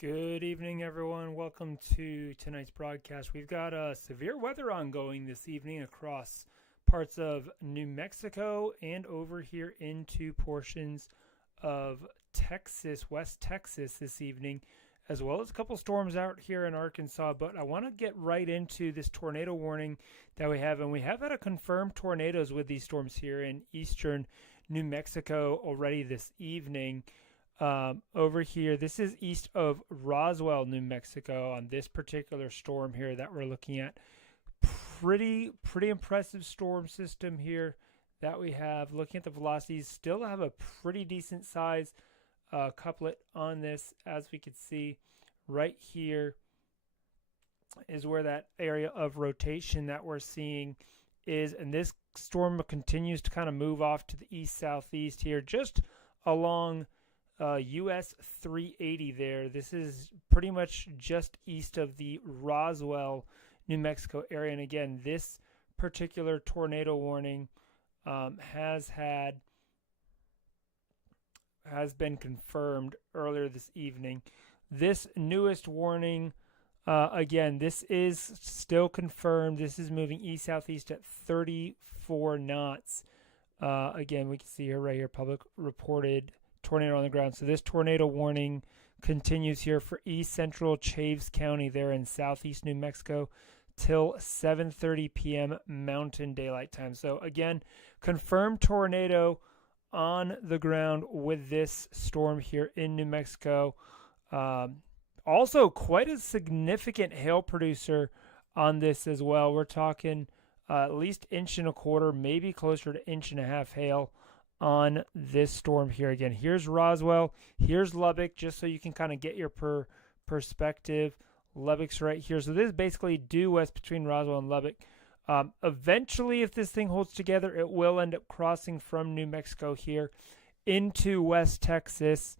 Good evening, everyone. Welcome to tonight's broadcast. We've got severe weather ongoing this evening across parts of New Mexico and over here into portions of Texas, West Texas this evening, as well as a couple storms out here in Arkansas. But I want to get right into this tornado warning that we have. And we have had a confirmed tornadoes with these storms here in eastern New Mexico already this evening. Over here, this is east of Roswell, New Mexico, on this particular storm here that we're looking at. Pretty impressive storm system here that we have. Looking at the velocities, still have a pretty decent size couplet on this, as we can see right here is where that area of rotation that we're seeing is, and this storm continues to kind of move off to the east southeast here, just along US 380 there. This is pretty much just east of the Roswell, New Mexico area. And again, this particular tornado warning has been confirmed earlier this evening. This newest warning, again, this is still confirmed. This is moving east southeast at 34 knots. Again, we can see here right here, public reported tornado on the ground. So this tornado warning continues here for east central Chaves County there in southeast New Mexico till 7:30 p.m. Mountain Daylight Time. So again, confirmed tornado on the ground with this storm here in New Mexico. Also, quite a significant hail producer on this as well. We're talking at least 1.25 inches, maybe closer to 1.5 inches hail on this storm here. Again, here's Roswell, here's Lubbock, just so you can kind of get your perspective. Lubbock's right here. So this is basically due west between Roswell and Lubbock. Eventually, if this thing holds together, it will end up crossing from New Mexico here into West Texas.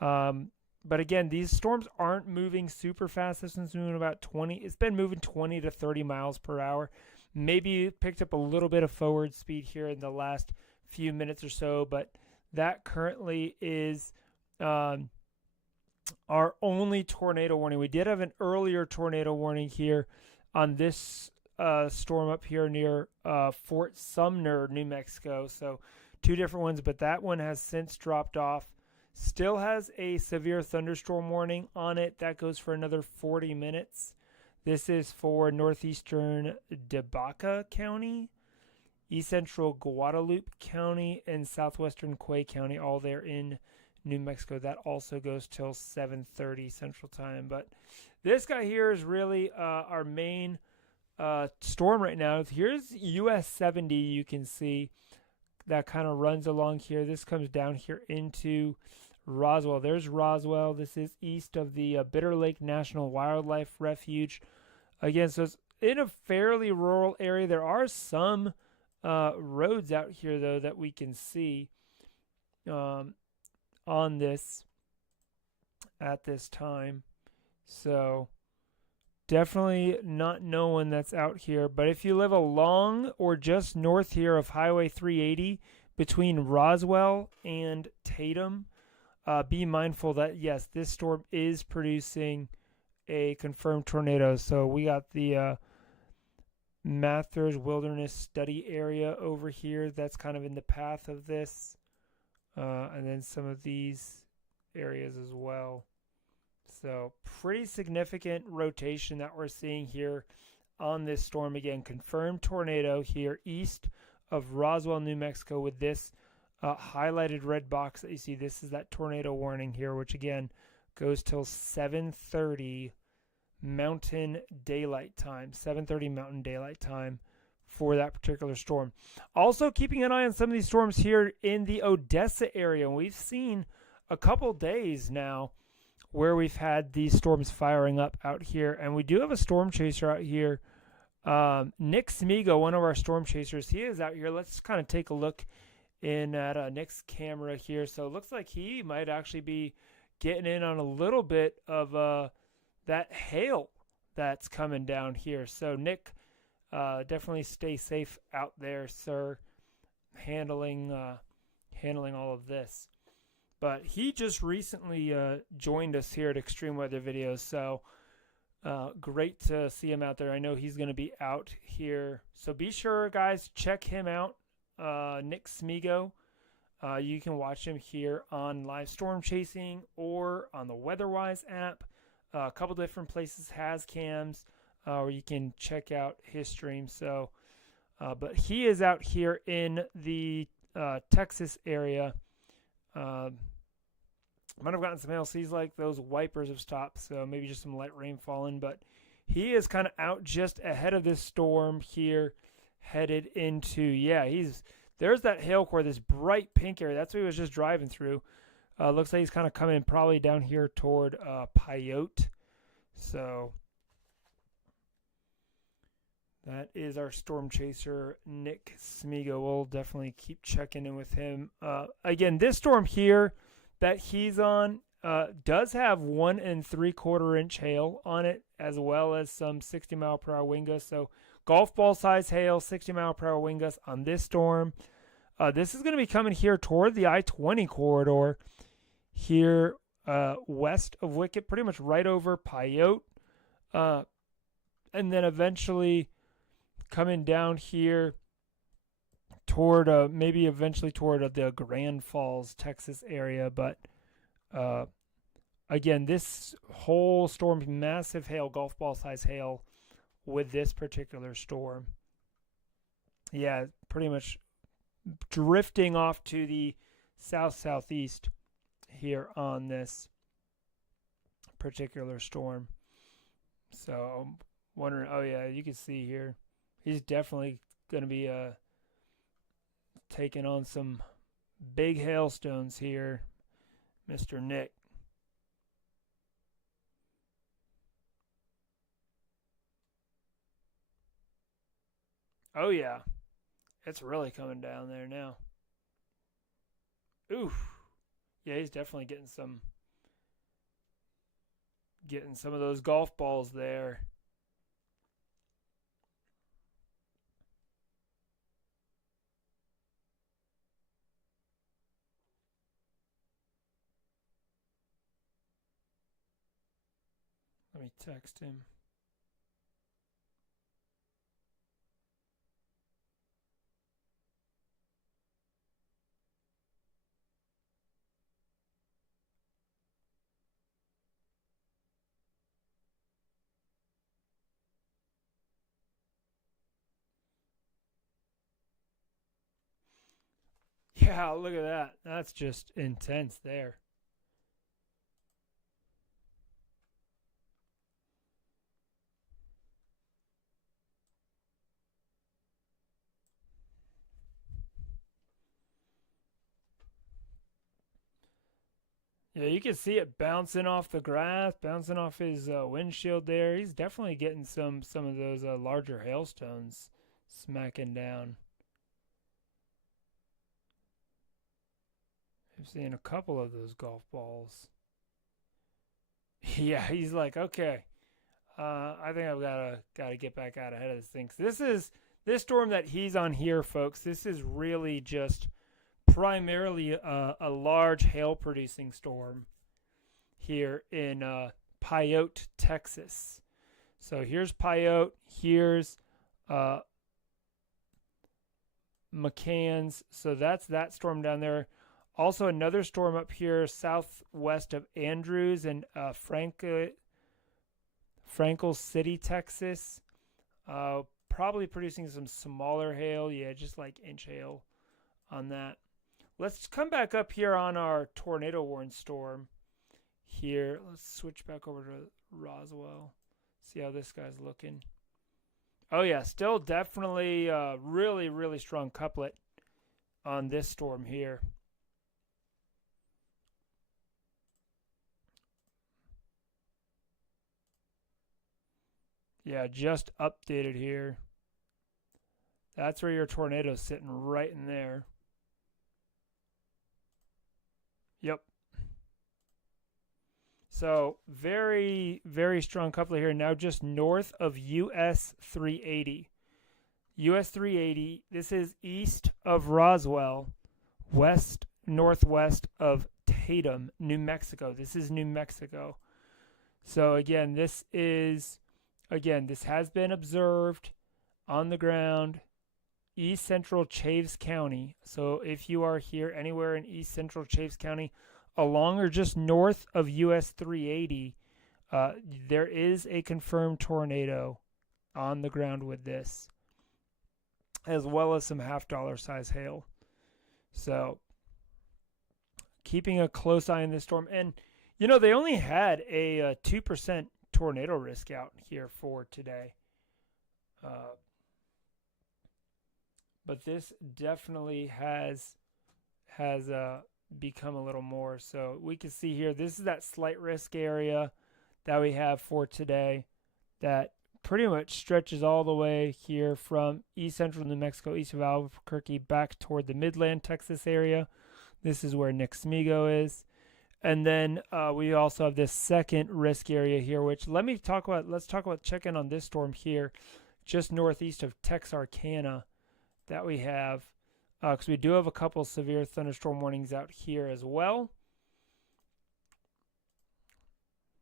But again, these storms aren't moving super fast. This one's moving about 20. It's been moving 20 to 30 miles per hour. Maybe picked up a little bit of forward speed here in the last few minutes or so, but that currently is our only tornado warning. We did have an earlier tornado warning here on this storm up here near Fort Sumner, New Mexico. So two different ones, but that one has since dropped off. Still has a severe thunderstorm warning on it. That goes for another 40 minutes. This is for northeastern DeBaca County, east central Guadalupe County, and southwestern Quay County, all there in New Mexico. That also goes till 7:30 Central Time. But this guy here is really our main storm right now. Here's US 70. You can see that kind of runs along here. This comes down here into Roswell. There's Roswell. This is east of the Bitter Lake National Wildlife Refuge. Again, so it's in a fairly rural area. There are some roads out here, though, that we can see on this at this time. So definitely not no one that's out here. But if you live along or just north here of Highway 380 between Roswell and Tatum, be mindful that, yes, this storm is producing a confirmed tornado. So we got the Mathers Wilderness Study Area over here. That's kind of in the path of this. And then some of these areas as well. So pretty significant rotation that we're seeing here on this storm. Again, confirmed tornado here east of Roswell, New Mexico with this highlighted red box that you see. This is that tornado warning here, which again goes till 7:30 Mountain Daylight Time. 7:30 Mountain Daylight Time for that particular storm. Also keeping an eye on some of these storms here in the Odessa area. And we've seen a couple days now where we've had these storms firing up out here. And we do have a storm chaser out here. Nick Smigo, one of our storm chasers, he is out here. Let's kind of take a look in at Nick's camera here. So it looks like he might actually be getting in on a little bit of that hail that's coming down here. So Nick, definitely stay safe out there, sir, handling all of this. But he just recently joined us here at Extreme Weather Videos, so great to see him out there. I know he's going to be out here, so be sure, guys, check him out, Nick Smigo. You can watch him here on Live Storm Chasing or on the WeatherWise app. A couple different places has cams where you can check out his stream. So, but he is out here in the Texas area. Might have gotten some hail. Seems like those wipers have stopped, so maybe just some light rain falling. But he is kind of out just ahead of this storm here, headed into, there's that hail core, this bright pink area. That's what he was just driving through. Looks like he's kind of coming probably down here toward Pyote. So that is our storm chaser, Nick Smigo. We'll definitely keep checking in with him. Again, this storm here that he's on does have 1 3/4 inch hail on it, as well as some 60-mile-per-hour wind gusts. So golf ball size hail, 60-mile-per-hour wind gusts on this storm. This is going to be coming here toward the I-20 corridor here west of Wickett, pretty much right over Pyote. And then eventually coming down here toward maybe eventually toward the Grand Falls, Texas area. But again, this whole storm, massive hail, golf ball size hail with this particular storm. Yeah, pretty much drifting off to the southeast here on this particular storm. So I'm wondering, oh yeah, you can see here, he's definitely going to be taking on some big hailstones here, Mr. Nick. Oh yeah, it's really coming down there now. Oof. Yeah, he's definitely getting some of those golf balls there. Let me text him. Yeah, look at that. That's just intense there. Yeah, you can see it bouncing off the grass, bouncing off his windshield there. He's definitely getting some of those larger hailstones smacking down. I've seen a couple of those golf balls. Yeah, he's like, okay, I think I've gotta get back out ahead of this thing. 'Cause this storm that he's on here, folks. This is really just primarily a large hail-producing storm here in Pyote, Texas. So here's Pyote. Here's McCann's. So that's that storm down there. Also, another storm up here southwest of Andrews and Frankel City, Texas. Probably producing some smaller hail. Yeah, just like inch hail on that. Let's come back up here on our tornado warning storm here. Let's switch back over to Roswell. See how this guy's looking. Oh, yeah, still definitely really, really strong couplet on this storm here. Yeah, just updated here. That's where your tornado's sitting, right in there. Yep. So very, very strong couplet here. Now just north of US 380. US 380. This is east of Roswell, west northwest of Antietam, New Mexico. This is New Mexico. So again, this has been observed on the ground, East Central Chaves County. So if you are here anywhere in East Central Chaves County, along or just north of US 380, there is a confirmed tornado on the ground with this, as well as some half-dollar size hail. So keeping a close eye on this storm. And, you know, they only had a 2% tornado risk out here for today. But this definitely has become a little more. So we can see here, this is that slight risk area that we have for today that pretty much stretches all the way here from East Central New Mexico, east of Albuquerque, back toward the Midland, Texas area. This is where Nixmigo is. And then we also have this second risk area here, which let's talk about check in on this storm here, just northeast of Texarkana that we have, because we do have a couple severe thunderstorm warnings out here as well.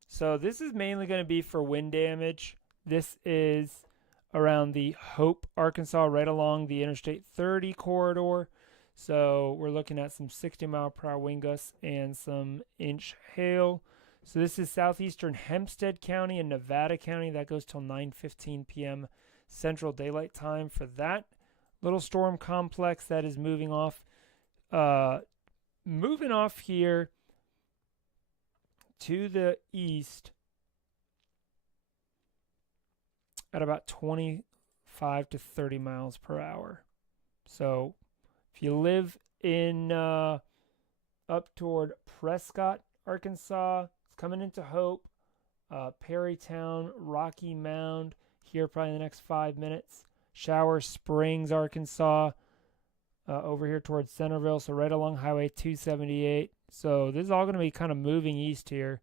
So this is mainly going to be for wind damage. This is around the Hope, Arkansas, right along the Interstate 30 corridor. So we're looking at some 60-mile-per-hour wind gusts and some inch hail. So this is southeastern Hempstead County and Nevada County. That goes till 9:15 p.m. Central Daylight Time for that little storm complex that is moving off. Moving off here to the east at about 25 to 30 miles per hour. So if you live in up toward Prescott, Arkansas, it's coming into Hope, Perrytown, Rocky Mound, here probably in the next 5 minutes. Shower Springs, Arkansas, over here towards Centerville, so right along Highway 278. So this is all going to be kind of moving east here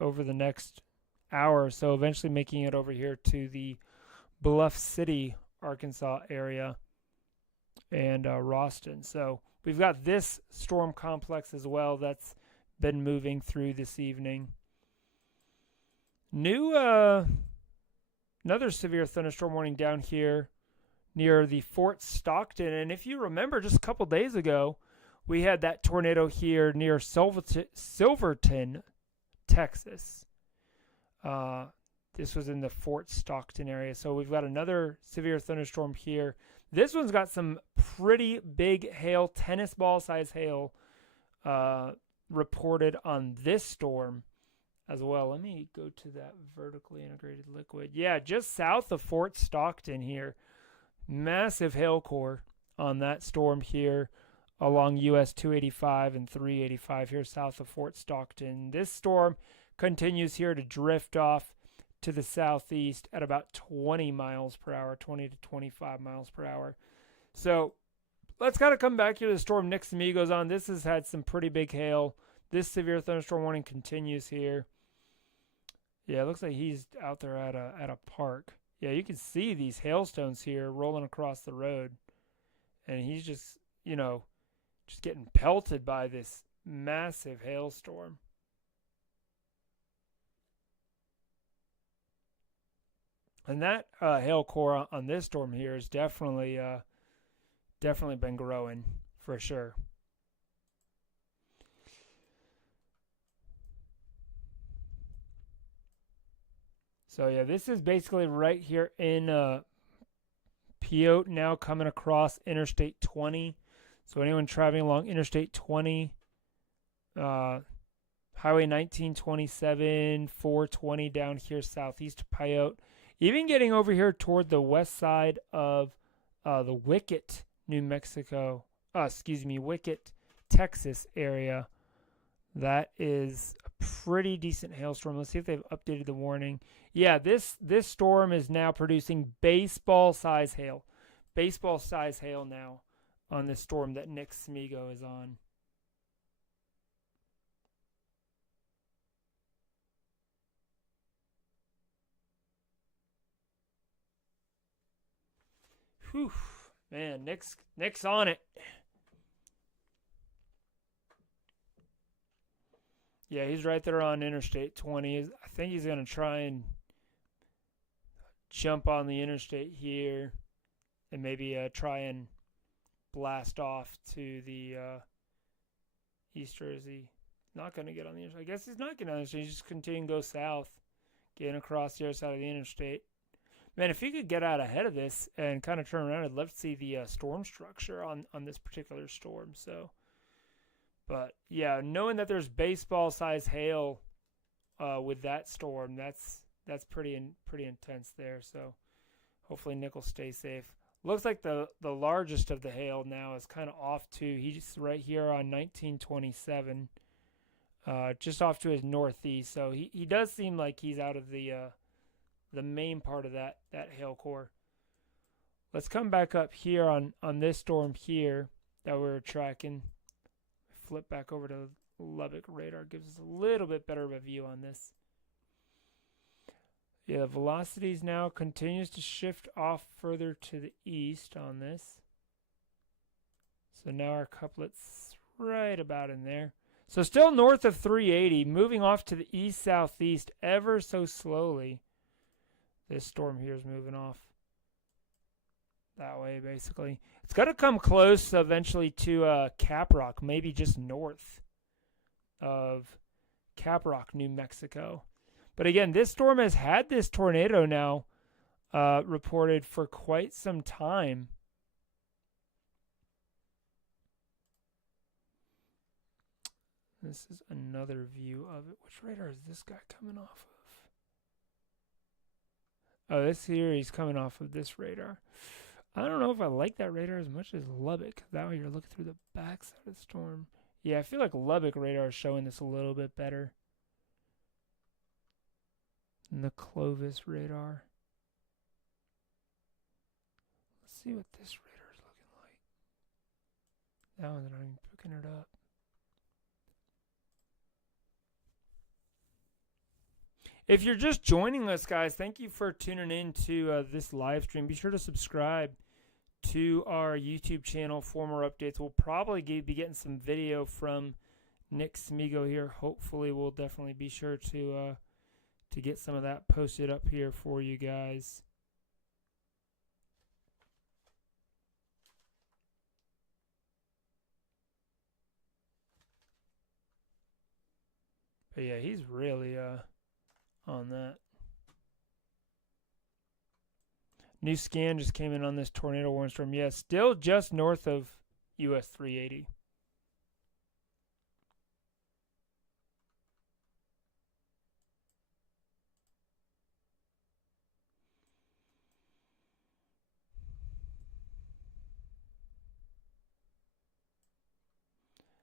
over the next hour or so, eventually making it over here to the Bluff City, Arkansas area and Roston. So we've got this storm complex as well that's been moving through this evening. Another severe thunderstorm warning down here near the Fort Stockton. And if you remember, just a couple days ago, we had that tornado here near Silverton, Texas. This was in the Fort Stockton area. So we've got another severe thunderstorm here. This one's got some pretty big hail, tennis ball size hail, reported on this storm as well. Let me go to that vertically integrated liquid. Yeah, just south of Fort Stockton here. Massive hail core on that storm here along US 285 and 385 here south of Fort Stockton. This storm continues here to drift off to the southeast at about 20 miles per hour, 20 to 25 miles per hour. So let's kind of come back here to the storm Nixmigo's on. This has had some pretty big hail. This severe thunderstorm warning continues here. Yeah, it looks like he's out there at a park. Yeah, you can see these hailstones here rolling across the road. And he's just, just getting pelted by this massive hailstorm. And that hail core on this storm here has definitely been growing for sure. So yeah, this is basically right here in Piote now, coming across Interstate 20. So anyone traveling along Interstate 20, Highway 1927, 420 down here southeast of Piote, even getting over here toward the west side of the Wickett, Wickett, Texas area. That is a pretty decent hailstorm. Let's see if they've updated the warning. Yeah, this storm is now producing baseball size hail. Baseball size hail now on this storm that Nixmigo is on. Whew, man, Nick's on it. Yeah, he's right there on Interstate 20. I think he's going to try and jump on the interstate here and maybe try and blast off to the east. Or is he not going to get on the interstate? I guess he's not getting on the interstate. He's just continuing to go south, getting across the other side of the interstate. Man, if he could get out ahead of this and kind of turn around, I'd love to see the storm structure on this particular storm. So, but yeah, knowing that there's baseball-sized hail with that storm, that's pretty intense there. So, hopefully Nick will stay safe. Looks like the largest of the hail now is kind of off to, he's right here on 1927, just off to his northeast. So he does seem like he's out of the main part of that hail core. Let's come back up here on this storm here that we were tracking. Flip back over to Lubbock radar. Gives us a little bit better of a view on this. Yeah, the velocities now continues to shift off further to the east on this. So now our couplet's right about in there. So still north of 380, moving off to the east-southeast ever so slowly. This storm here is moving off that way, basically. It's got to come close eventually to Caprock, maybe just north of Caprock, New Mexico. But again, this storm has had this tornado now reported for quite some time. This is another view of it. Which radar is this guy coming off of? Oh, this here, he's coming off of this radar. I don't know if I like that radar as much as Lubbock. That way you're looking through the backside of the storm. Yeah, I feel like Lubbock radar is showing this a little bit better than the Clovis radar. Let's see what this radar is looking like. That one's not even picking it up. If you're just joining us, guys, thank you for tuning in to this live stream. Be sure to subscribe to our YouTube channel for more updates. We'll probably be getting some video from Nick Smigo here. Hopefully, we'll definitely be sure to get some of that posted up here for you guys. But yeah, he's really on that. New scan just came in on this tornado warning storm. Yeah, still just north of US 380.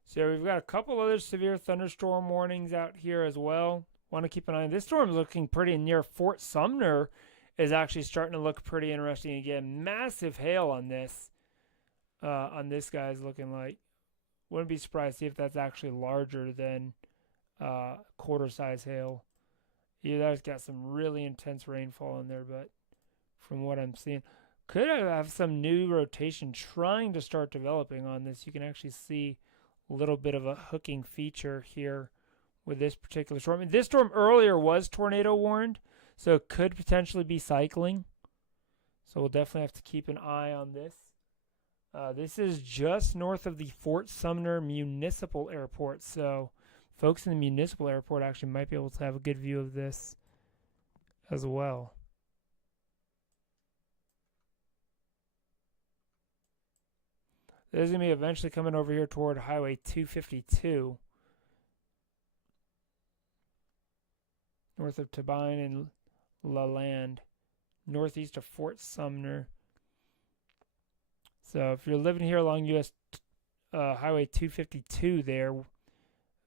So we've got a couple other severe thunderstorm warnings out here as well. Want to keep an eye on this storm. Is looking pretty near Fort Sumner. Is actually starting to look pretty interesting again. Massive hail on this. On this guy's looking like. Wouldn't be surprised to see if that's actually larger than quarter size hail. Yeah, that's got some really intense rainfall in there, but from what I'm seeing, could have some new rotation trying to start developing on this. You can actually see a little bit of a hooking feature here with this particular storm. And this storm earlier was tornado warned, so it could potentially be cycling. So we'll definitely have to keep an eye on this. This is just north of the Fort Sumner Municipal Airport. So folks in the municipal airport actually might be able to have a good view of this as well. This is going to be eventually coming over here toward Highway 252. North of Tabine and LaLand. Northeast of Fort Sumner. So if you're living here along US Highway 252 there,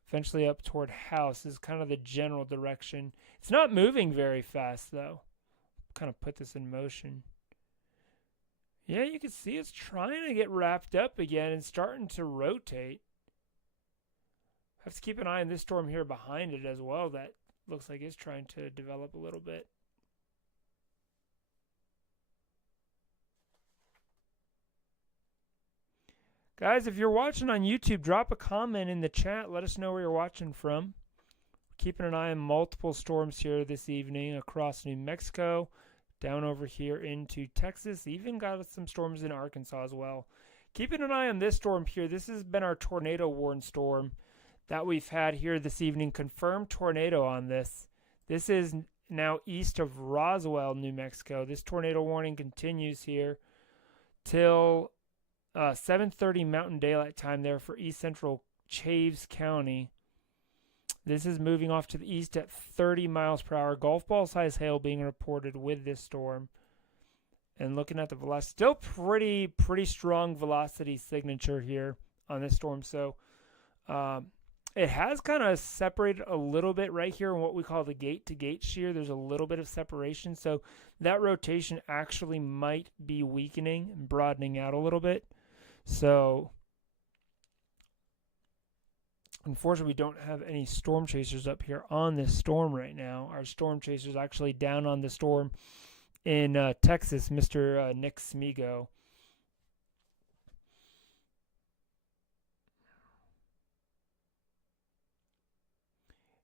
eventually up toward House is kind of the general direction. It's not moving very fast though. Kind of put this in motion. Yeah, you can see it's trying to get wrapped up again and starting to rotate. Have to keep an eye on this storm here behind it as well. That looks like it's trying to develop a little bit. Guys, if you're watching on YouTube, drop a comment in the chat. Let us know where you're watching from. Keeping an eye on multiple storms here this evening across New Mexico, down over here into Texas. Even got some storms in Arkansas as well. Keeping an eye on this storm here. This has been our tornado warn storm that we've had here this evening. Confirmed tornado on this. This is now east of Roswell, New Mexico. This tornado warning continues here till 7:30 Mountain Daylight Time there for east central Chaves County. This is moving off to the east at 30 miles per hour. Golf ball size hail being reported with this storm. And looking at the velocity, still pretty strong velocity signature here on this storm. So it has kind of separated a little bit right here in what we call the gate-to-gate shear. There's a little bit of separation. So that rotation actually might be weakening and broadening out a little bit. So unfortunately, we don't have any storm chasers up here on this storm right now. Our storm chaser is actually down on the storm in Texas, Mr. Nick Smigo.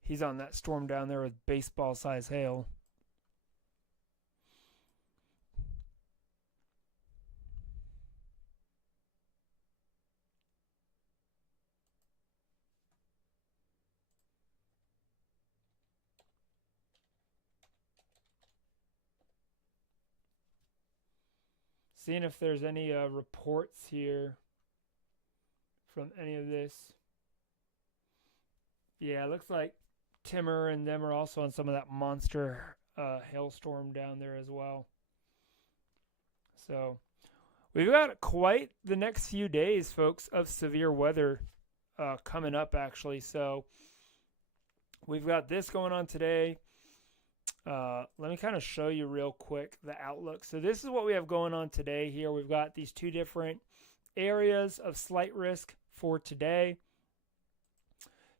He's on that storm down there with baseball-size hail. Seeing if there's any reports here from any of this. Yeah, it looks like Timmer and them are also on some of that monster hailstorm down there as well. So we've got quite the next few days, folks, of severe weather coming up, actually. So we've got this going on today. Let me kind of show you real quick the outlook. So this is what we have going on today here. We've got these two different areas of slight risk for today.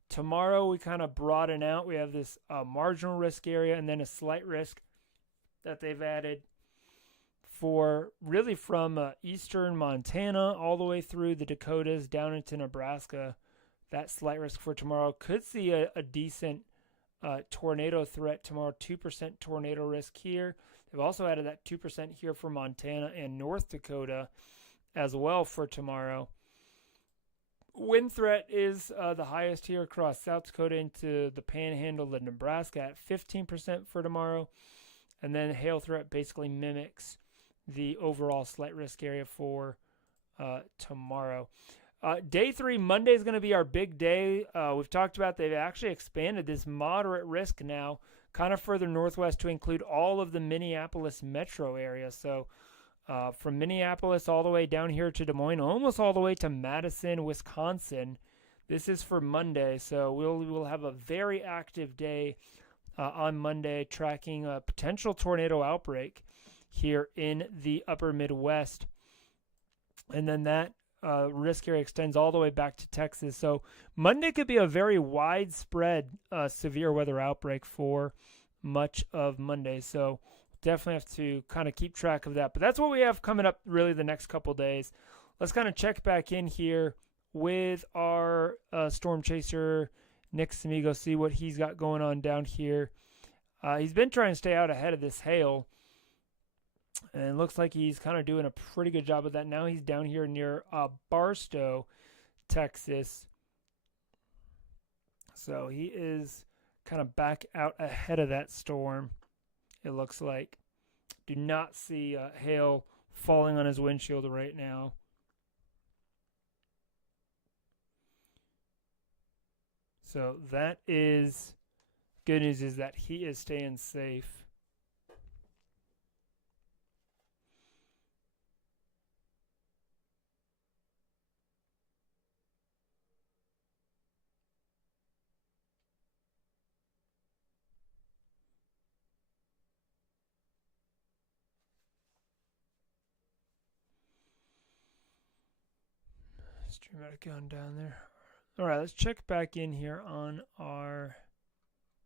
Tomorrow we kind of broaden out. We have this marginal risk area and then a slight risk that they've added for really from eastern Montana all the way through the Dakotas down into Nebraska. That slight risk for tomorrow could see a decent tornado threat tomorrow, 2% tornado risk here. They've also added that 2% here for Montana and North Dakota as well for tomorrow. Wind threat is the highest here across South Dakota into the Panhandle of Nebraska at 15% for tomorrow. And then hail threat basically mimics the overall slight risk area for tomorrow. Day 3, Monday is going to be our big day. We've talked about they've actually expanded this moderate risk now kind of further northwest to include all of the Minneapolis metro area. So from Minneapolis all the way down here to Des Moines, almost all the way to Madison, Wisconsin. This is for Monday. So we'll have a very active day on Monday tracking a potential tornado outbreak here in the upper Midwest. And then that risk area extends all the way back to Texas. So Monday could be a very widespread severe weather outbreak for much of Monday. So definitely have to kind of keep track of that. But that's what we have coming up really the next couple days. Let's kind of check back in here with our storm chaser, Nick Smigo, see what he's got going on down here. He's been trying to stay out ahead of this hail. And it looks like he's kind of doing a pretty good job of that. Now he's down here near Barstow, Texas. So he is kind of back out ahead of that storm, it looks like. Do not see hail falling on his windshield right now. So that is good news, is that he is staying safe. Streamatic going down there. All right, let's check back in here on our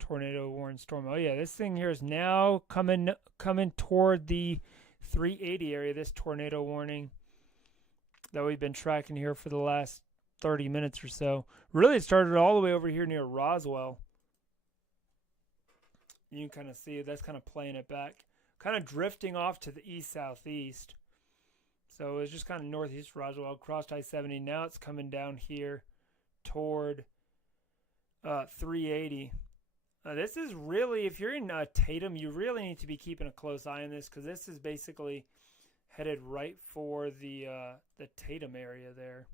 tornado warning storm. Oh yeah, this thing here is now coming toward the 380 area. This tornado warning that we've been tracking here for the last 30 minutes or so. Really, it started all the way over here near Roswell. You can kind of see that's kind of playing it back, kind of drifting off to the east-southeast. So it's just kind of northeast Roswell, crossed I-70. Now it's coming down here toward 380. This is really, if you're in Tatum, you really need to be keeping a close eye on this, because this is basically headed right for the Tatum area there.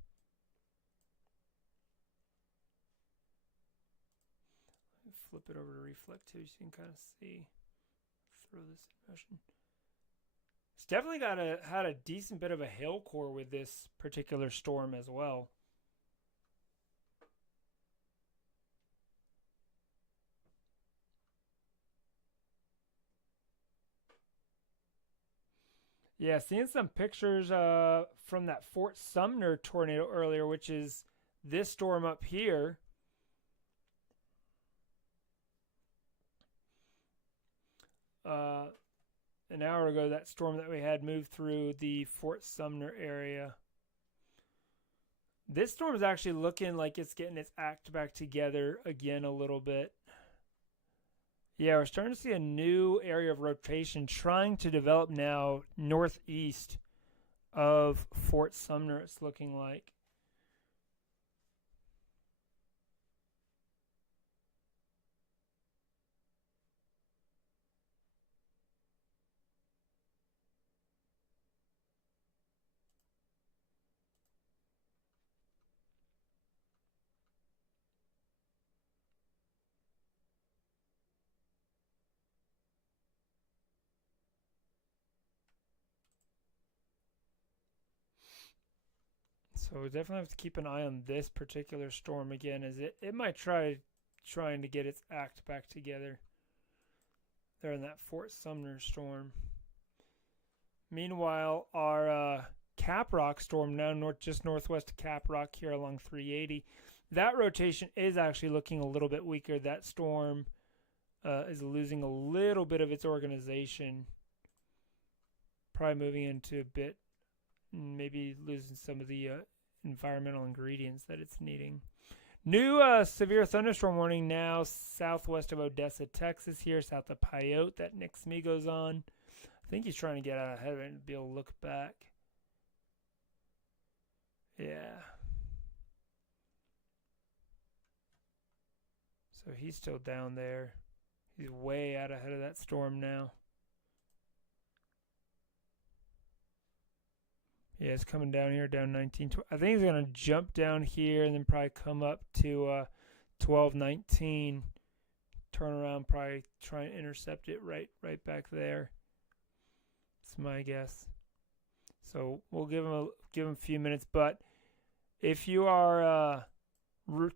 Flip it over to reflect too, so you can kind of see. Throw this in motion. It's definitely had a decent bit of a hail core with this particular storm as well. Yeah, seeing some pictures from that Fort Sumner tornado earlier, which is this storm up here. An hour ago, that storm that we had moved through the Fort Sumner area. This storm is actually looking like it's getting its act back together again a little bit. Yeah, we're starting to see a new area of rotation trying to develop now northeast of Fort Sumner, it's looking like. So we definitely have to keep an eye on this particular storm again, as it might trying to get its act back together there in that Fort Sumner storm. Meanwhile, our Caprock storm now just northwest of Caprock here along 380, that rotation is actually looking a little bit weaker. That storm is losing a little bit of its organization, probably moving into a bit, maybe losing some of the environmental ingredients that it's needing. New severe thunderstorm warning now southwest of Odessa, Texas here, south of Pyote that Nick Smigo's on. I think he's trying to get out ahead of it and be able to look back. Yeah. So he's still down there. He's way out ahead of that storm now. Yeah, it's coming down here, down 19. I think he's going to jump down here and then probably come up to 1219. Turn around, probably try and intercept it right back there. That's my guess. So we'll give him a few minutes. But if you are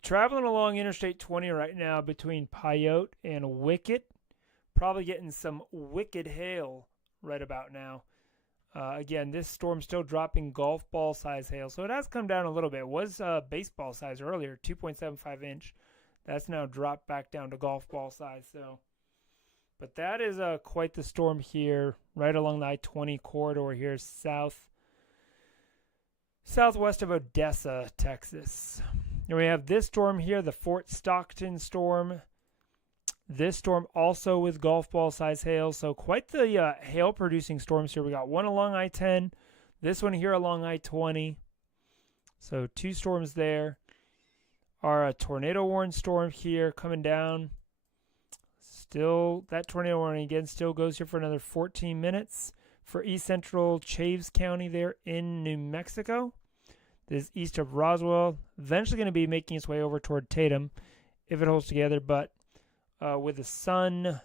traveling along Interstate 20 right now between Pyote and Wickett, probably getting some wicked hail right about now. Again, this storm's still dropping golf ball size hail, so it has come down a little bit. It was baseball size earlier, 2.75 inch. That's now dropped back down to golf ball size. So, but that is quite the storm here, right along the I-20 corridor here, southwest of Odessa, Texas. And we have this storm here, the Fort Stockton storm. This storm also with golf ball size hail. So quite the hail producing storms here. We got one along I-10, this one here along I-20. So two storms there. Our tornado warning storm here coming down. Still, that tornado warning again still goes here for another 14 minutes for east central Chaves County there in New Mexico. This is east of Roswell. Eventually going to be making its way over toward Tatum if it holds together, but with the sun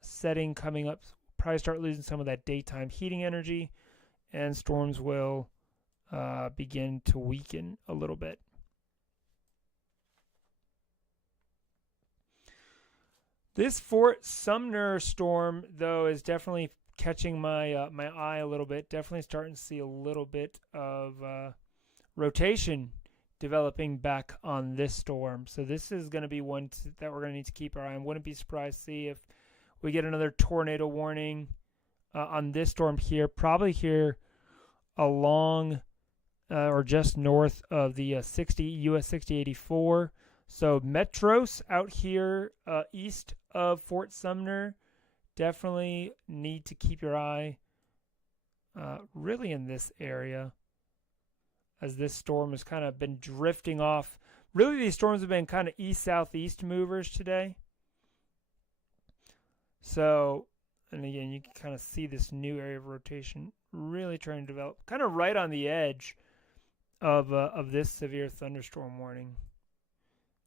setting coming up, probably start losing some of that daytime heating energy, and storms will begin to weaken a little bit. This Fort Sumner storm, though, is definitely catching my my eye a little bit. Definitely starting to see a little bit of rotation developing back on this storm. So this is going to be one that we're going to need to keep our eye on. Wouldn't be surprised to see if we get another tornado warning on this storm here, probably here along or just north of the US 6084. So Metros out here east of Fort Sumner, definitely need to keep your eye really in this area, as this storm has kind of been drifting off. Really, these storms have been kind of east-southeast movers today. So, and again, you can kind of see this new area of rotation really trying to develop, kind of right on the edge of this severe thunderstorm warning.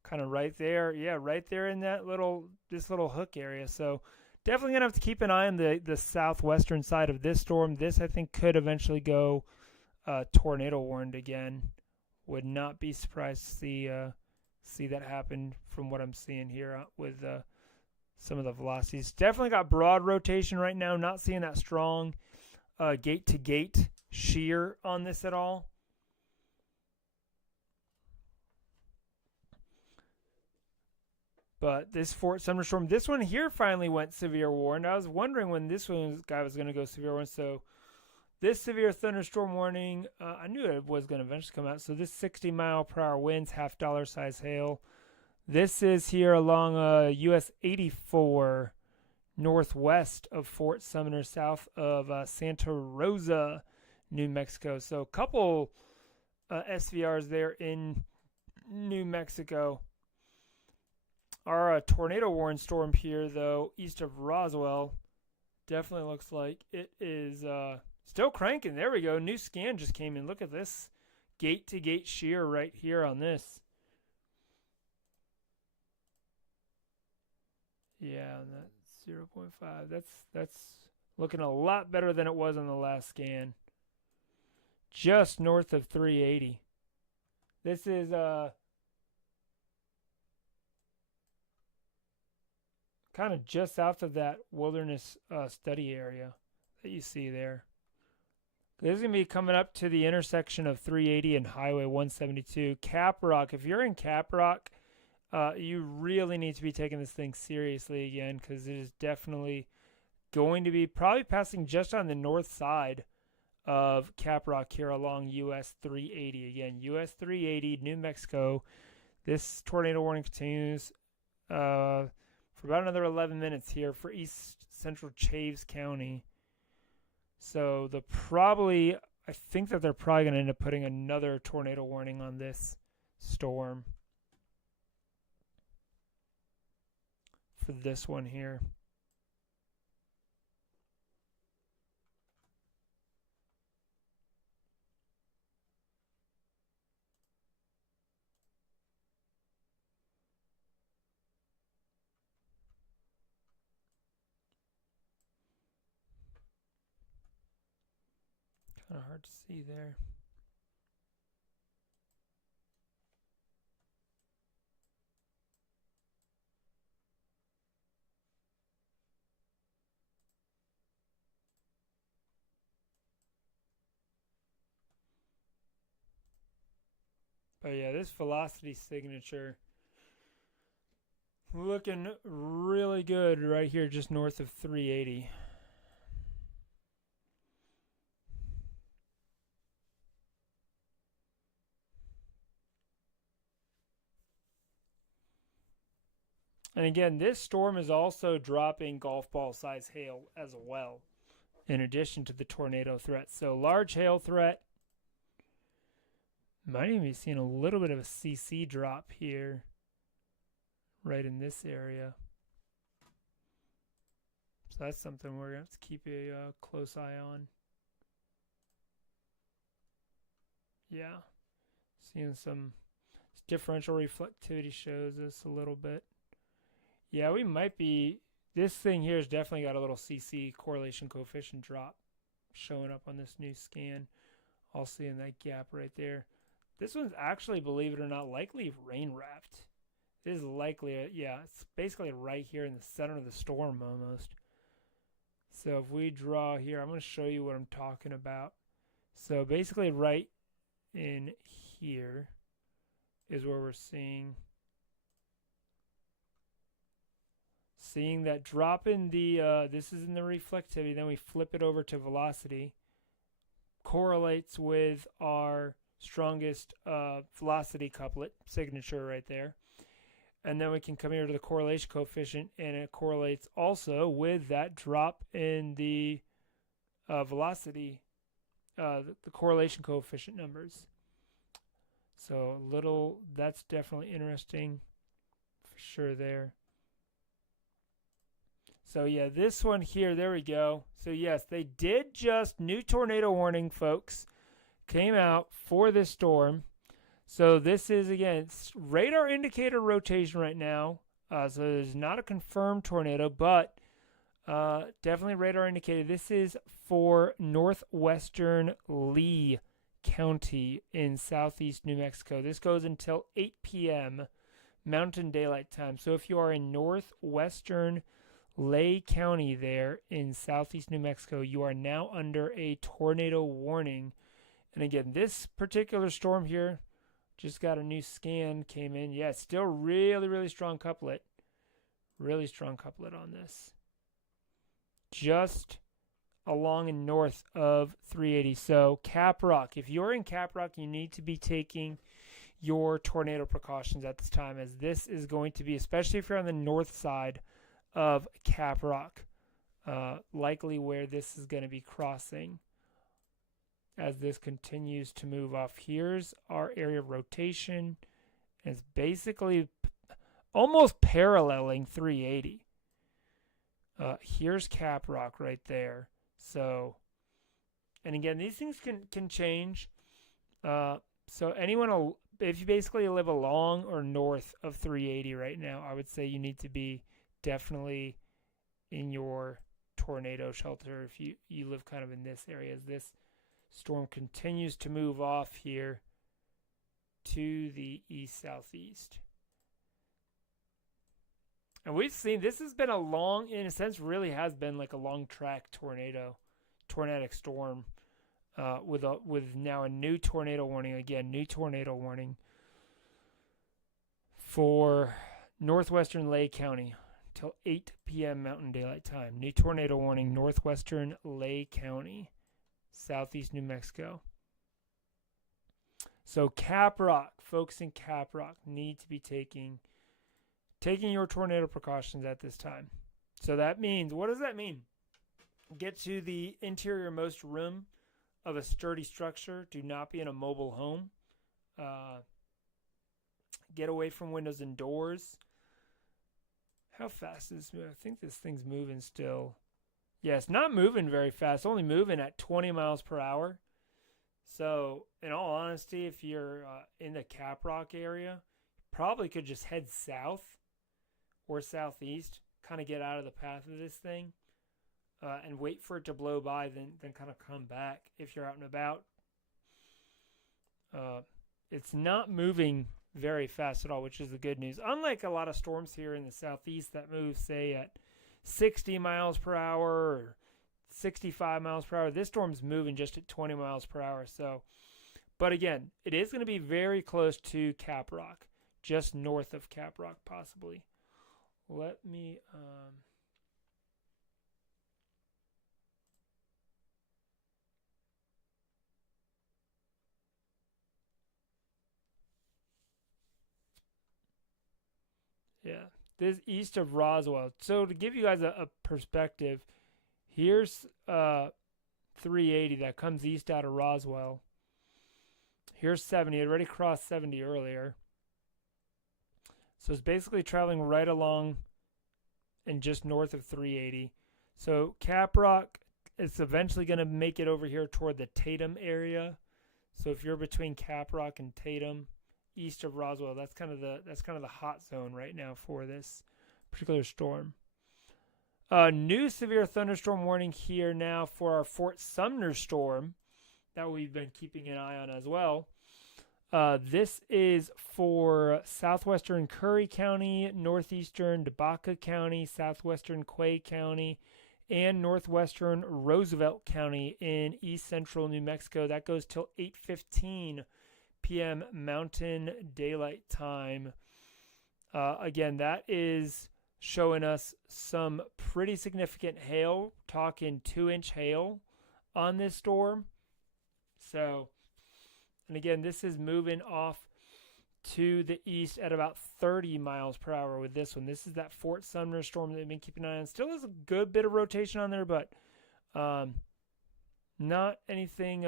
Kind of right there, yeah, right there in this little hook area. So definitely gonna have to keep an eye on the southwestern side of this storm. This, I think, could eventually go tornado warned again. Would not be surprised to see that happen from what I'm seeing here with some of the velocities. Definitely got broad rotation right now. Not seeing that strong gate to gate shear on this at all. But this Fort Sumner storm, this one here finally went severe warned. I was wondering when this guy was going to go severe warned. So this severe thunderstorm warning, I knew it was going to eventually come out. So this 60-mile-per-hour winds, half dollar size hail. This is here along US 84 northwest of Fort Sumner, south of Santa Rosa, New Mexico. So a couple SVRs there in New Mexico. Our tornado warned storm here, though, east of Roswell, definitely looks like it is still cranking. There we go. New scan just came in. Look at this gate-to-gate shear right here on this. Yeah, that's 0.5. That's looking a lot better than it was on the last scan. Just north of 380. This is kind of just south of that wilderness study area that you see there. This is going to be coming up to the intersection of 380 and Highway 172. Caprock, if you're in Caprock, you really need to be taking this thing seriously again, because it is definitely going to be probably passing just on the north side of Caprock here along US 380. Again, US 380, New Mexico. This tornado warning continues for about another 11 minutes here for east central Chaves County. So I think that they're probably going to end up putting another tornado warning on this storm for this one here. Kind of hard to see there. But yeah, this velocity signature looking really good right here just north of 380. And again, this storm is also dropping golf ball size hail as well, in addition to the tornado threat. So large hail threat. Might even be seeing a little bit of a CC drop here, right in this area. So that's something we're going to have to keep a close eye on. Yeah, seeing some differential reflectivity shows us a little bit. Yeah, we might be. This thing here has definitely got a little CC correlation coefficient drop showing up on this new scan. All seeing that gap right there. This one's actually, believe it or not, likely rain wrapped. It is likely, yeah, it's basically right here in the center of the storm almost. So if we draw here, I'm going to show you what I'm talking about. So basically right in here is where we're seeing that drop in the, this is in the reflectivity, then we flip it over to velocity, correlates with our strongest velocity couplet signature right there. And then we can come here to the correlation coefficient, and it correlates also with that drop in the velocity, the correlation coefficient numbers. So that's definitely interesting for sure there. So yeah, this one here, there we go. So yes, they did just, new tornado warning, folks, came out for this storm. So this is, again, it's radar indicator rotation right now. So there's not a confirmed tornado, but definitely radar indicated. This is for northwestern Lee County in southeast New Mexico. This goes until 8 p.m. Mountain Daylight Time. So if you are in northwestern Lee County there in southeast New Mexico, you are now under a tornado warning. And again, this particular storm here, just got a new scan, came in. Yeah, still really, really strong couplet. Really strong couplet on this. Just along and north of 380. So Caprock, if you're in Caprock, you need to be taking your tornado precautions at this time, as this is going to be, especially if you're on the north side of Caprock, likely where this is going to be crossing as this continues to move off. Here's our area of rotation. And it's basically almost paralleling 380. Here's Caprock right there. So, and again, these things can change. So anyone, if you basically live along or north of 380 right now, I would say you need to be definitely in your tornado shelter if you live kind of in this area, as this storm continues to move off here to the east-southeast. And we've seen this has been a long, in a sense, really has been like a long track tornadic storm, with now a new tornado warning. Again, new tornado warning for northwestern Lake County till 8 p.m. Mountain Daylight Time. New tornado warning, northwestern Lake County, southeast New Mexico. So Caprock, folks in Caprock need to be taking your tornado precautions at this time. So that means, what does that mean? Get to the interior-most room of a sturdy structure. Do not be in a mobile home. Get away from windows and doors. How fast is this moving? I think this thing's moving still. Yeah, it's not moving very fast. It's only moving at 20 miles per hour. So, in all honesty, if you're in the Caprock area, probably could just head south or southeast, kind of get out of the path of this thing, and wait for it to blow by, then kind of come back if you're out and about. It's not moving very fast at all, which is the good news. Unlike a lot of storms here in the southeast that move, say, at 60 miles per hour or 65 miles per hour, this storm's moving just at 20 miles per hour. So, but again, it is going to be very close to Caprock, just north of Caprock possibly. Let me yeah, this east of Roswell. So to give you guys a perspective, here's 380 that comes east out of Roswell. Here's 70. It already crossed 70 earlier. So it's basically traveling right along and just north of 380. So Caprock is eventually going to make it over here toward the Tatum area. So if you're between Caprock and Tatum, east of Roswell, that's kind of the hot zone right now for this particular storm. New severe thunderstorm warning here now for our Fort Sumner storm that we've been keeping an eye on as well. This is for southwestern Curry County, northeastern Debaca County, southwestern Quay County, and northwestern Roosevelt County in east central New Mexico. That goes till 8:15 p.m. Mountain Daylight Time. Again, that is showing us some pretty significant hail, talking 2-inch hail on this storm. So, and again, this is moving off to the east at about 30 miles per hour with this one. This is that Fort Sumner storm that we've been keeping an eye on. Still has a good bit of rotation on there, but not anything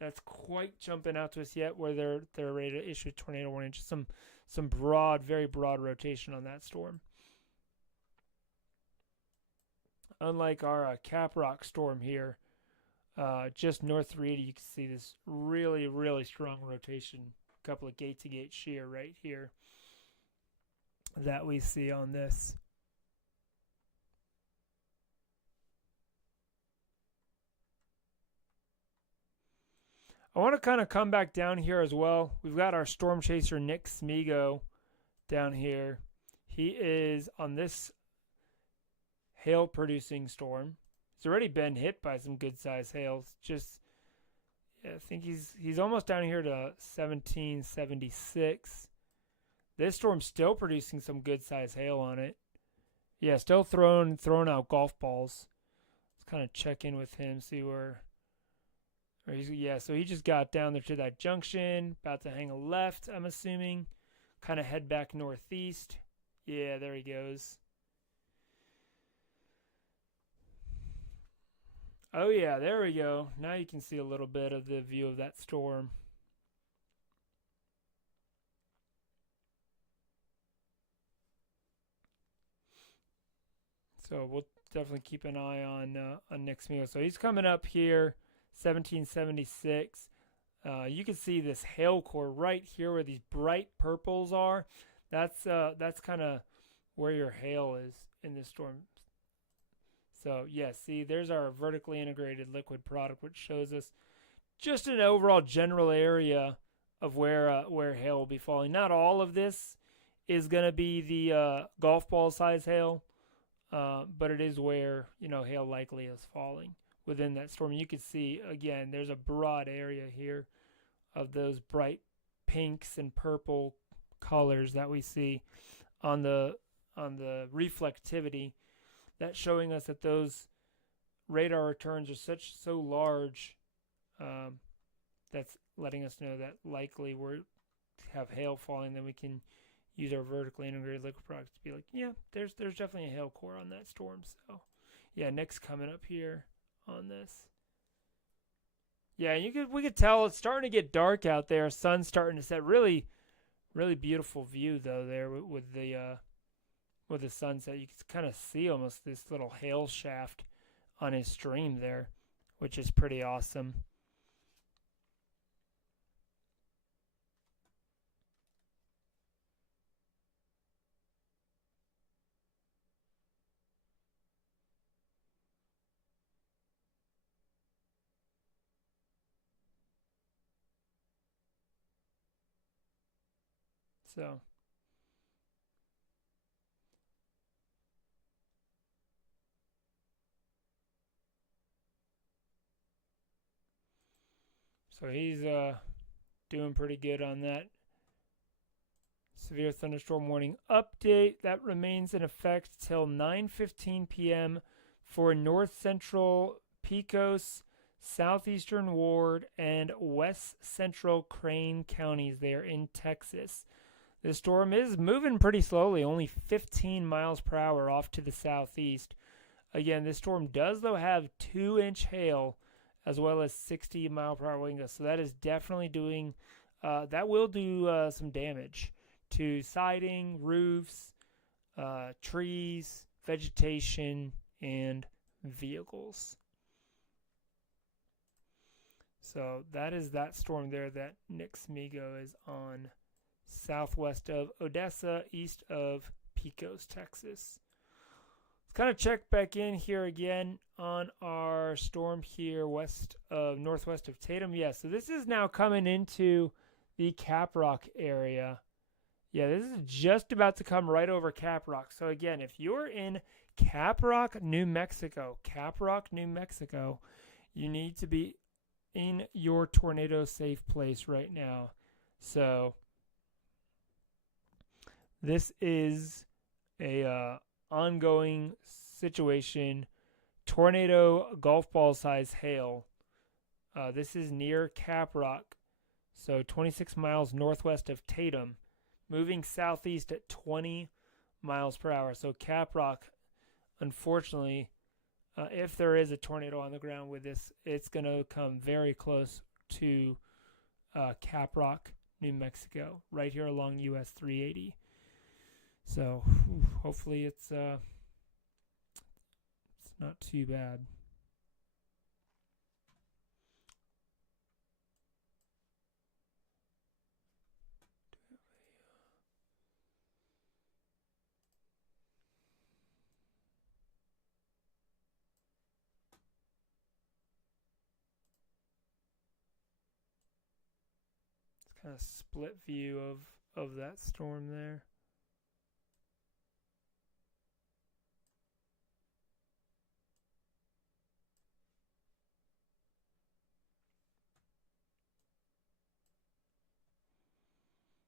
that's quite jumping out to us yet where they're ready to issue a tornado warning. Just some broad, very broad rotation on that storm. Unlike our Caprock storm here, just north 380, you can see this really, really strong rotation. A couple of gate-to-gate shear right here that we see on this. I want to kind of come back down here as well. We've got our storm chaser Nick Smigo down here. He is on this hail producing storm. He's already been hit by some good sized hail. Just I think he's almost down here to 1776. This storm's still producing some good sized hail on it. Yeah, still throwing out golf balls. Let's kind of check in with him, see where so he just got down there to that junction, about to hang a left, I'm assuming. Kind of head back northeast. Yeah, there he goes. Oh yeah, there we go. Now you can see a little bit of the view of that storm. So we'll definitely keep an eye on Nick Smigo. So he's coming up here, 1776. You can see this hail core right here where these bright purples are. That's kind of where your hail is in this storm. So yeah, see, there's our vertically integrated liquid product, which shows us just an overall general area of where hail will be falling. Not all of this is going to be the golf ball size hail, but it is where hail likely is falling within that storm. You can see again, there's a broad area here of those bright pinks and purple colors that we see on the reflectivity. That's showing us that those radar returns are so large. That's letting us know that likely we have hail falling. Then we can use our vertically integrated liquid products to be like, yeah, there's definitely a hail core on that storm. So yeah, Nick's coming up here on this. Yeah, we could tell it's starting to get dark out there. Sun's starting to set. Really, really beautiful view though there with the sunset. You can kind of see almost this little hail shaft on his stream there, which is pretty awesome. So he's doing pretty good on that severe thunderstorm warning update. That remains in effect till 9:15 p.m. for north central Pecos, southeastern Ward, and west central Crane counties there in Texas. The storm is moving pretty slowly, only 15 miles per hour off to the southeast. Again, this storm does, though, have 2-inch hail as well as 60 mile per hour wind gusts. So that is definitely doing, that will do some damage to siding, roofs, trees, vegetation, and vehicles. So that is that storm there that Nick Smigo is on, southwest of Odessa, east of Pecos, Texas. Let's kind of check back in here again on our storm here northwest of Tatum. Yeah, so this is now coming into the Caprock area. Yeah, this is just about to come right over Caprock. So again, if you're in Caprock, New Mexico, you need to be in your tornado safe place right now. So this is a ongoing situation. Tornado golf ball size hail. This is near Caprock. So 26 miles northwest of Tatum, moving southeast at 20 miles per hour. So Caprock, unfortunately, if there is a tornado on the ground with this, it's going to come very close to Caprock, New Mexico, right here along US 380. So hopefully it's not too bad. It's kind of split view of that storm there.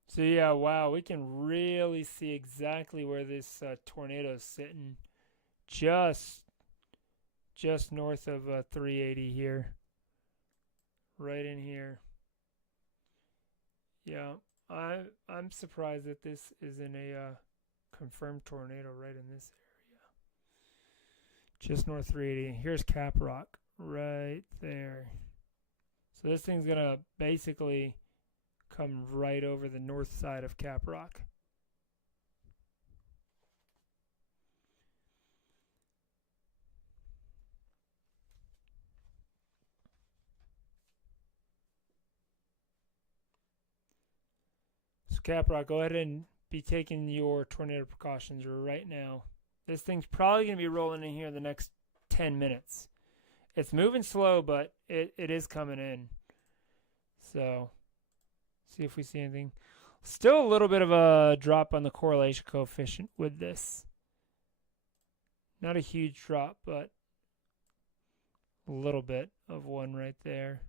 So yeah, wow, we can really see exactly where this tornado is sitting, just north of 380 here, right in here. Yeah, I'm surprised that this isn't a confirmed tornado right in this area, just north 380. Here's Caprock, right there. So this thing's gonna basically come right over the north side of Caprock. So Caprock, go ahead and be taking your tornado precautions right now. This thing's probably going to be rolling in here the next 10 minutes. It's moving slow, but it is coming in. So, see if we see anything. Still a little bit of a drop on the correlation coefficient with this. Not a huge drop, but a little bit of one right there.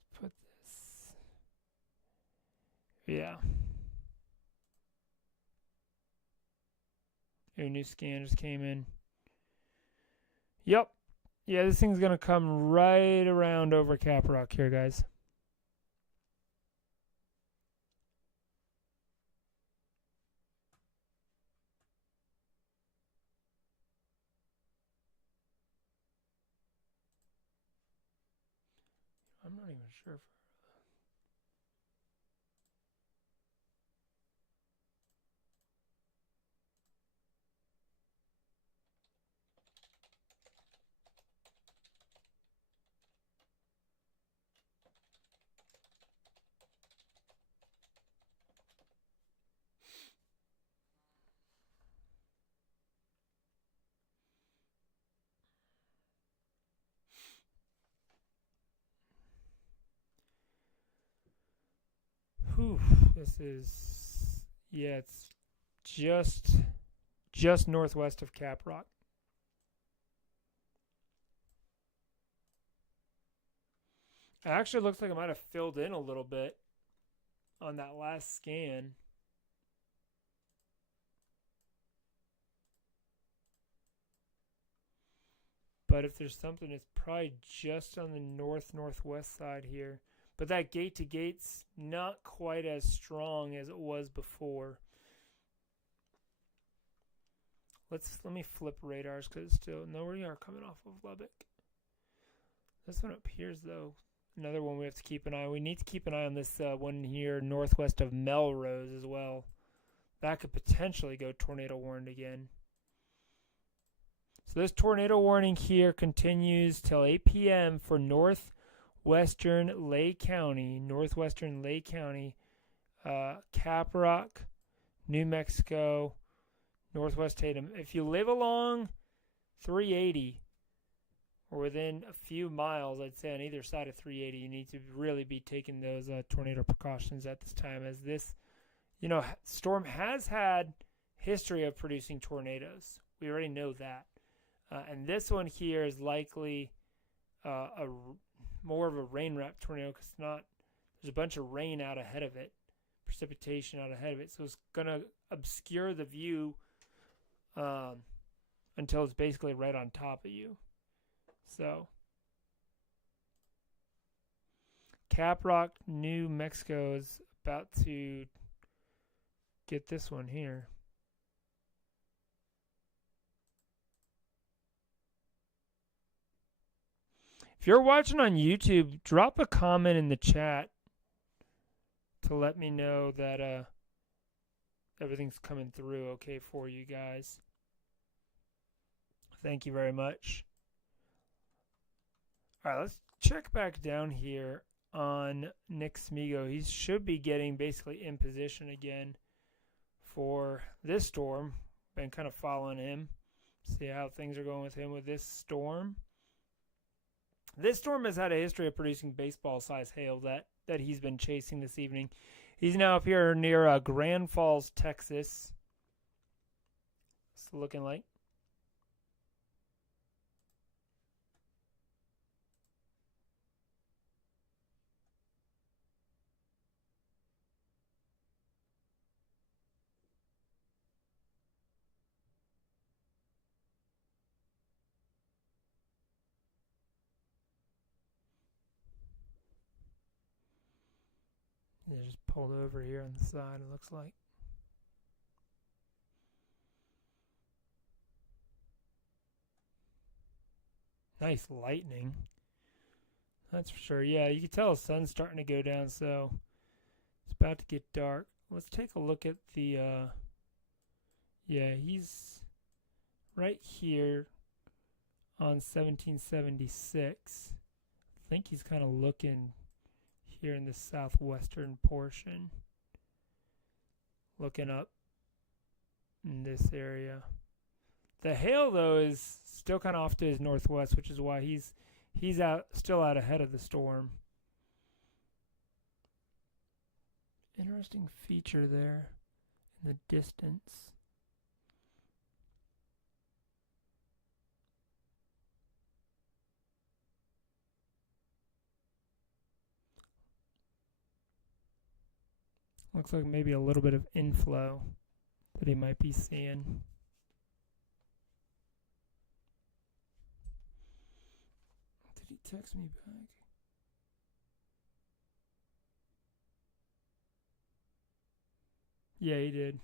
Let's put this. Yeah. Your new scan just came in. Yep. Yeah, this thing's going to come right around over Caprock here, guys. I'm not even sure if Whew, this is, yeah, it's just northwest of Caprock. It actually looks like it might have filled in a little bit on that last scan. But if there's something, it's probably just on the northwest side here. But that gate to gate's not quite as strong as it was before. Let me flip radars because it's still no, we are coming off of Lubbock. This one up here is though another one we have to keep an eye on. We need to keep an eye on this one here northwest of Melrose as well. That could potentially go tornado warned again. So this tornado warning here continues till 8 p.m. for northwestern Lake County, Caprock, New Mexico, northwest Tatum. If you live along 380 or within a few miles, I'd say on either side of 380, you need to really be taking those tornado precautions at this time, as this, storm has had history of producing tornadoes. We already know that. And this one here is likely more of a rain wrap tornado because there's a bunch of rain out ahead of it, precipitation out ahead of it. So it's going to obscure the view until it's basically right on top of you. So Caprock, New Mexico is about to get this one here. If you're watching on YouTube, drop a comment in the chat to let me know that everything's coming through okay for you guys. Thank you very much. All right, let's check back down here on Nick Smigo. He should be getting basically in position again for this storm. Been kind of following him. See how things are going with him with this storm. This storm has had a history of producing baseball-sized hail that he's been chasing this evening. He's now up here near Grand Falls, Texas. It's looking like. They just pulled over here on the side, it looks like. Nice lightning. That's for sure. Yeah, you can tell the sun's starting to go down, so it's about to get dark. Let's take a look at the, yeah, he's right here on 1776. I think he's kind of looking here in the southwestern portion, looking up in this area. The hail, though, is still kind of off to his northwest, which is why he's still out ahead of the storm. Interesting feature there in the distance. Looks like maybe a little bit of inflow that he might be seeing. Did he text me back? Yeah, he did.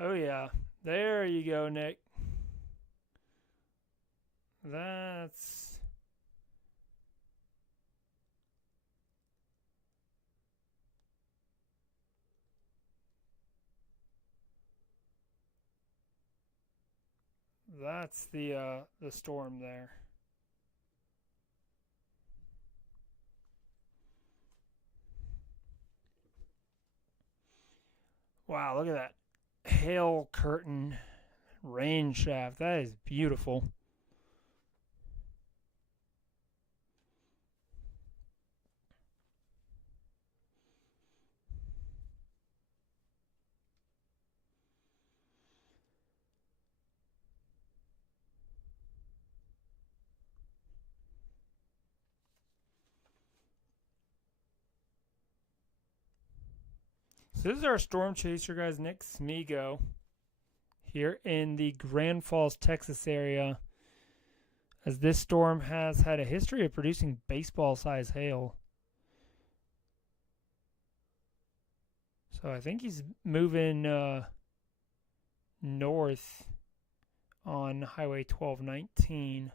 Oh, yeah. There you go, Nick. That's... That's the storm there. Wow, look at that. Hail curtain rain shaft. That is beautiful. So this is our storm chaser, guys, Nick Smigo, here in the Grand Falls, Texas area, as this storm has had a history of producing baseball-sized hail. So I think he's moving north on Highway 1219,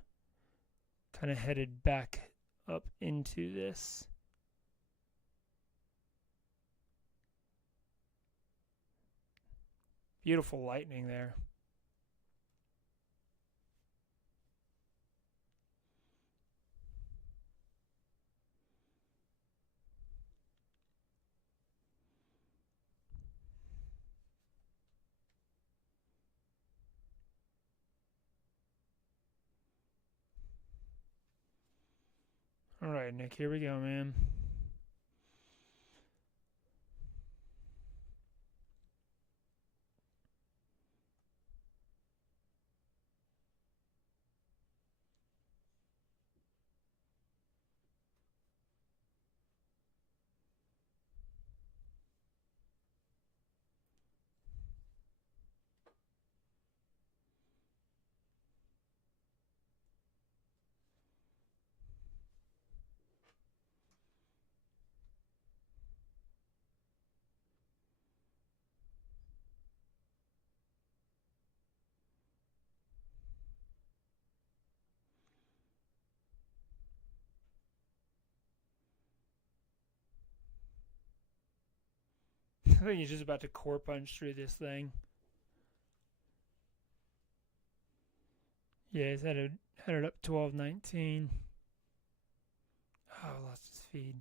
kind of headed back up into this. Beautiful lightning there. All right, Nick, here we go, man. I think he's just about to core punch through this thing. Yeah, he's headed up 1219. Oh, lost his feed.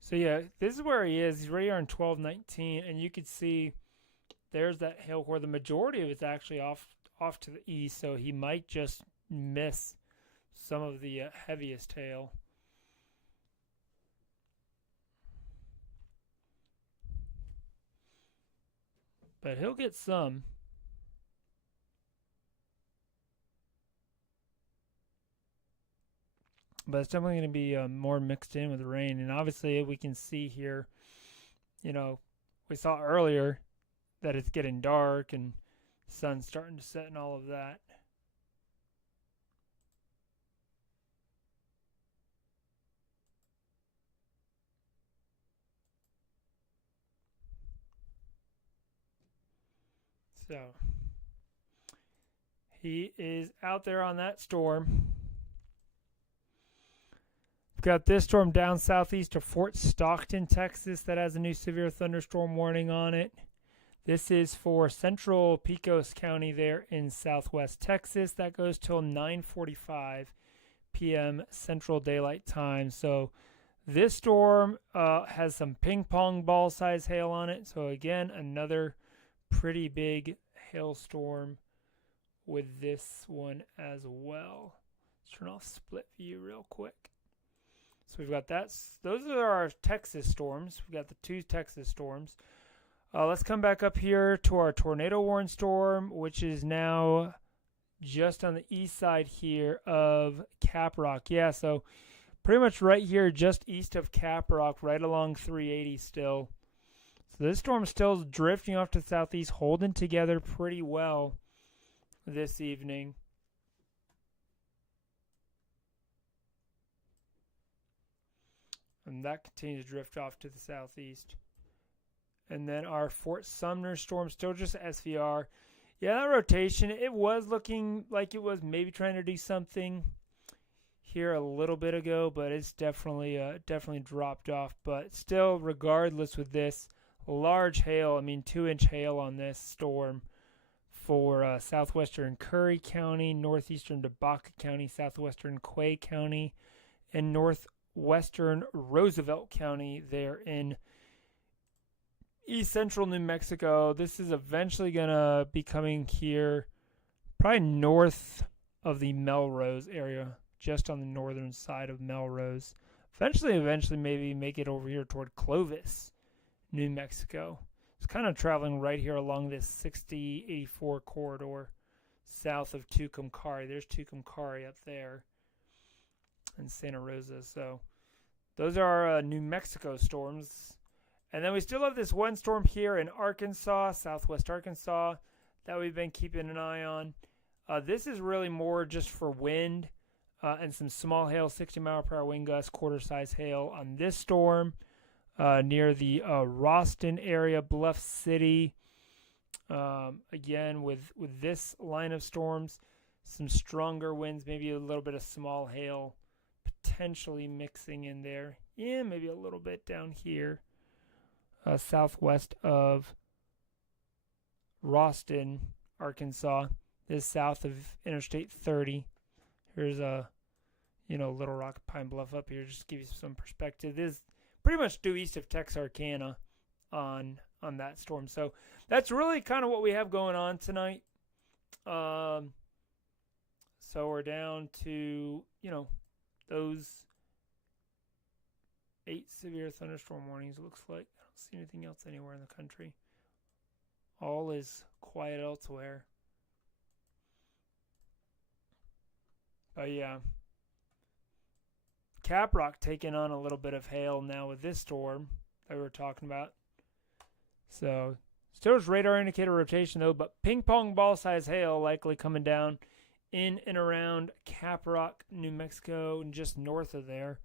So yeah, this is where he is. He's right here on 1219, and you can see there's that hill where the majority of it's actually off to the east. So he might just miss some of the heaviest hail. But he'll get some. But it's definitely going to be more mixed in with rain. And obviously, we can see here, we saw earlier that it's getting dark and the sun's starting to set and all of that. So he is out there on that storm. We've got this storm down southeast of Fort Stockton, Texas, that has a new severe thunderstorm warning on it. This is for central Pecos County there in southwest Texas. That goes till 9:45 p.m. Central Daylight Time. So this storm has some ping pong ball size hail on it. So again, another pretty big hailstorm with this one as well. Let's turn off split view real quick. So we've got that. Those are our Texas storms. We've got the two Texas storms. Let's come back up here to our tornado warning storm, which is now just on the east side here of Caprock. Yeah, so pretty much right here just east of Caprock, right along 380 still. So this storm is still drifting off to the southeast, holding together pretty well this evening. And that continues to drift off to the southeast. And then our Fort Sumner storm, still just SVR. Yeah, that rotation, it was looking like it was maybe trying to do something here a little bit ago, but it's definitely dropped off. But still, regardless with this, large hail, 2-inch hail on this storm for southwestern Curry County, northeastern Tobacco County, southwestern Quay County, and northwestern Roosevelt County there in east central New Mexico. This is eventually going to be coming here probably north of the Melrose area, just on the northern side of Melrose. Eventually maybe make it over here toward Clovis, New Mexico. It's kind of traveling right here along this 6084 corridor south of Tucumcari. There's Tucumcari up there and Santa Rosa. So those are our New Mexico storms. And then we still have this one storm here in Arkansas, southwest Arkansas, that we've been keeping an eye on. This is really more just for wind and some small hail, 60-mile-per-hour wind gusts, quarter-size hail on this storm near the Roston area, Bluff City. Again, with this line of storms, some stronger winds, maybe a little bit of small hail potentially mixing in there. Yeah, maybe a little bit down here. Southwest of Roston, Arkansas. This is south of Interstate 30. Here's a, Little Rock, Pine Bluff up here, just to give you some perspective. This is pretty much due east of Texarkana on that storm. So that's really kind of what we have going on tonight. So we're down to, those 8 severe thunderstorm warnings, it looks like. I don't see anything else anywhere in the country. All is quiet elsewhere. But yeah, Caprock taking on a little bit of hail now with this storm that we were talking about. So, still just radar indicator rotation though, but ping pong ball size hail likely coming down in and around Caprock, New Mexico, and just north of there,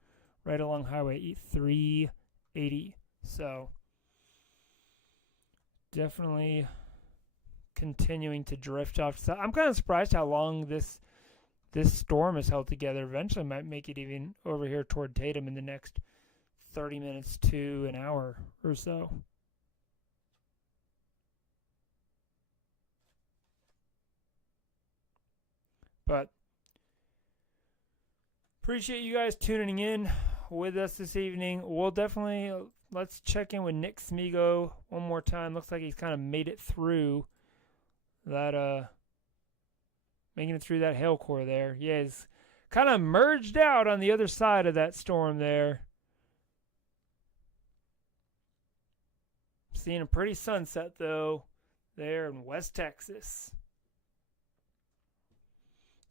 right along Highway 380. So, definitely continuing to drift off. So I'm kind of surprised how long this storm is held together. Eventually might make it even over here toward Tatum in the next 30 minutes to an hour or so. But appreciate you guys tuning in with us this evening. We'll definitely, let's check in with Nick Smigo one more time. Looks like he's kind of made it through that, making it through that hail core there. Yeah, he's kind of merged out on the other side of that storm there. Seeing a pretty sunset, though, there in West Texas.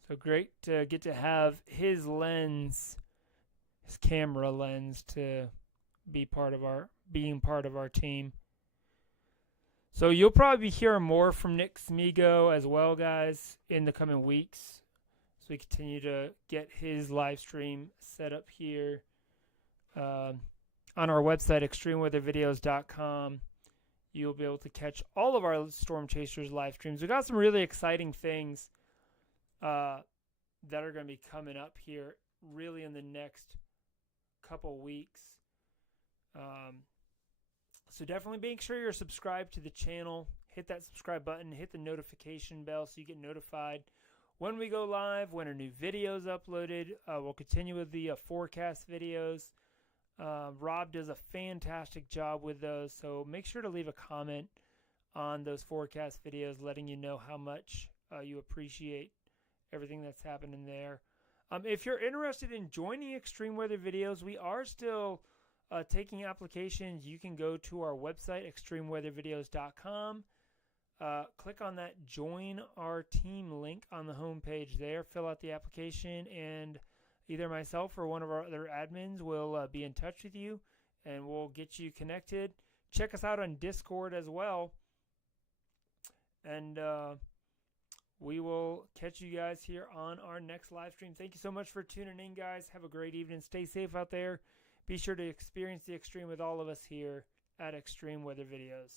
So great to get to have his lens, his camera lens, to be being part of our team. So you'll probably be hearing more from Nick Smigo as well, guys, in the coming weeks. So we continue to get his live stream set up here on our website, extremeweathervideos.com. You'll be able to catch all of our Storm Chasers live streams. We got some really exciting things that are going to be coming up here really in the next couple weeks. So definitely make sure you're subscribed to the channel. Hit that subscribe button. Hit the notification bell so you get notified when we go live, when a new video is uploaded. We'll continue with the forecast videos. Rob does a fantastic job with those, so make sure to leave a comment on those forecast videos letting you know how much you appreciate everything that's happening there. If you're interested in joining Extreme Weather Videos, we are still taking applications. You can go to our website, extremeweathervideos.com. Click on that Join Our Team link on the homepage there. Fill out the application, and either myself or one of our other admins will be in touch with you, and we'll get you connected. Check us out on Discord as well. And we will catch you guys here on our next live stream. Thank you so much for tuning in, guys. Have a great evening. Stay safe out there. Be sure to experience the extreme with all of us here at Extreme Weather Videos.